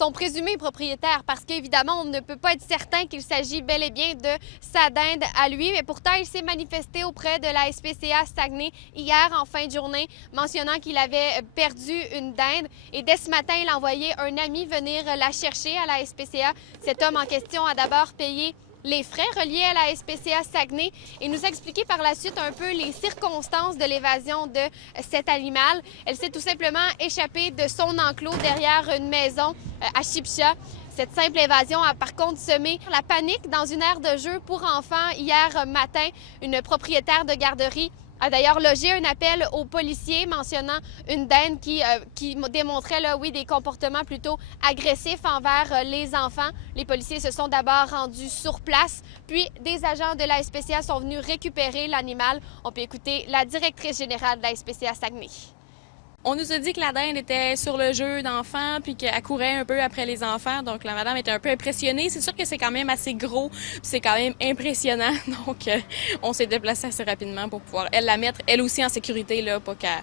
son présumé propriétaire parce qu'évidemment, on ne peut pas être certain qu'il s'agit bel et bien de sa dinde à lui. Mais pourtant, il s'est manifesté auprès de la SPCA Saguenay hier en fin de journée, mentionnant qu'il avait perdu une dinde. Et dès ce matin, il a envoyé un ami venir la chercher à la SPCA. Cet homme en question a d'abord payé les frais reliés à la SPCA Saguenay et nous a expliqué par la suite un peu les circonstances de l'évasion de cet animal. Elle s'est tout simplement échappée de son enclos derrière une maison à Shipsha. Cette simple évasion a par contre semé la panique dans une aire de jeu pour enfants hier matin. Une propriétaire de garderie a d'ailleurs logé un appel aux policiers mentionnant une dinde qui démontrait là, oui, des comportements plutôt agressifs envers les enfants. Les policiers se sont d'abord rendus sur place, puis des agents de la SPCA sont venus récupérer l'animal. On peut écouter la directrice générale de la SPCA Saguenay. On nous a dit que la dinde était sur le jeu d'enfants puis qu'elle courait un peu après les enfants. Donc, la madame était un peu impressionnée. C'est sûr que c'est quand même assez gros puis c'est quand même impressionnant. Donc, on s'est déplacé assez rapidement pour pouvoir la mettre, elle aussi, en sécurité, là, pour qu'elle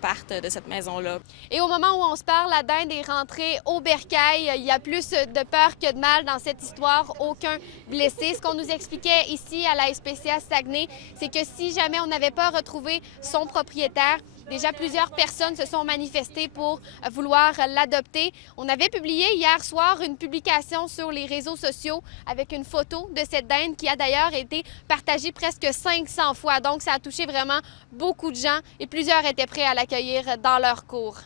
parte de cette maison-là. Et au moment où on se parle, la dinde est rentrée au bercail. Il y a plus de peur que de mal dans cette histoire. Aucun blessé. Ce qu'on nous expliquait ici à la SPCA Saguenay, c'est que si jamais on n'avait pas retrouvé son propriétaire, déjà, plusieurs personnes se sont manifestées pour vouloir l'adopter. On avait publié hier soir une publication sur les réseaux sociaux avec une photo de cette dinde qui a d'ailleurs été partagée presque 500 fois. Donc, ça a touché vraiment beaucoup de gens et plusieurs étaient prêts à l'accueillir dans leur cour.